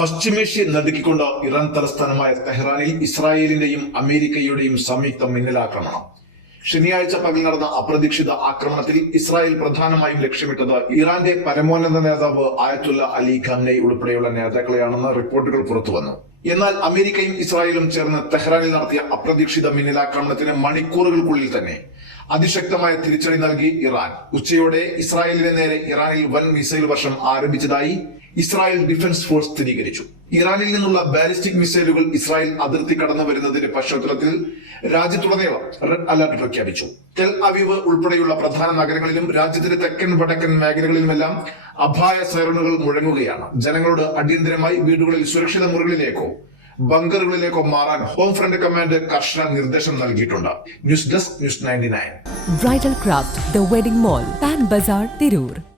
പശ്ചിമേഷ്യ നടുക്കിക്കൊണ്ട് Iran തലസ്ഥാനമായ തെഹ്റാനിൽ ഇസ്രായേലിന്റെയും അമേരിക്കയുടെയും സംയുക്ത മിന്നലാക്രമണം. ശനിയാഴ്ച പകൽ നടന്ന അപ്രതീക്ഷിത ആക്രമണത്തിൽ ഇസ്രായേൽ പ്രധാനമായും ലക്ഷ്യമിട്ടത് ഇറാന്റെ പരമോന്നത നേതാവ് ആയത്തുല്ല അലി ഖാംനെയ് ഉൾപ്പെടെയുള്ള നേതാക്കളെയാണെന്ന് റിപ്പോർട്ടുകൾ പുറത്തുവന്നു. എന്നാൽ അമേരിക്കയും ഇസ്രായേലും ചേർന്ന് തെഹ്റാനിൽ നടത്തിയ അപ്രതീക്ഷിത മിന്നലാക്രമണത്തിന് മണിക്കൂറുകൾക്കുള്ളിൽ തന്നെ അതിശക്തമായ തിരിച്ചടി നൽകി ഇറാൻ. ഉച്ചയോടെ ഇസ്രായേലിന് നേരെ ഇറാനിൽ വൻ മിസൈൽ വർഷം ആരംഭിച്ചതായി ഇസ്രായേൽ ഡിഫൻസ് ഫോഴ്സ് സ്ഥിരീകരിച്ചു. ഇറാനിൽ നിന്നുള്ള ബാലിസ്റ്റിക് മിസൈലുകൾ ഇസ്രായേൽ അതിർത്തി കടന്നു വരുന്നതിന്റെ പശ്ചാത്തലത്തിൽ രാജ്യത്തുടനീളം റെഡ് അലർട്ട് പ്രഖ്യാപിച്ചു. ടെൽ അവീവ് ഉൾപ്പെടെയുള്ള പ്രധാന നഗരങ്ങളിലും രാജ്യത്തിന്റെ തെക്കൻ വടക്കൻ മേഖലകളിലുമെല്ലാം അപായ സൈറണുകൾ മുഴങ്ങുകയാണ്. ജനങ്ങളോട് അടിയന്തരമായി വീടുകളിൽ സുരക്ഷിത മുറികളിലേക്കോ ബങ്കറുകളിലേക്കോ മാറാൻ ഹോം ഫ്രണ്ട് കമാൻഡ് കർശന നിർദ്ദേശം നൽകിയിട്ടുണ്ട്. News desk, news 99. Bridal craft, the wedding mall, Pan Bazaar, Tirur.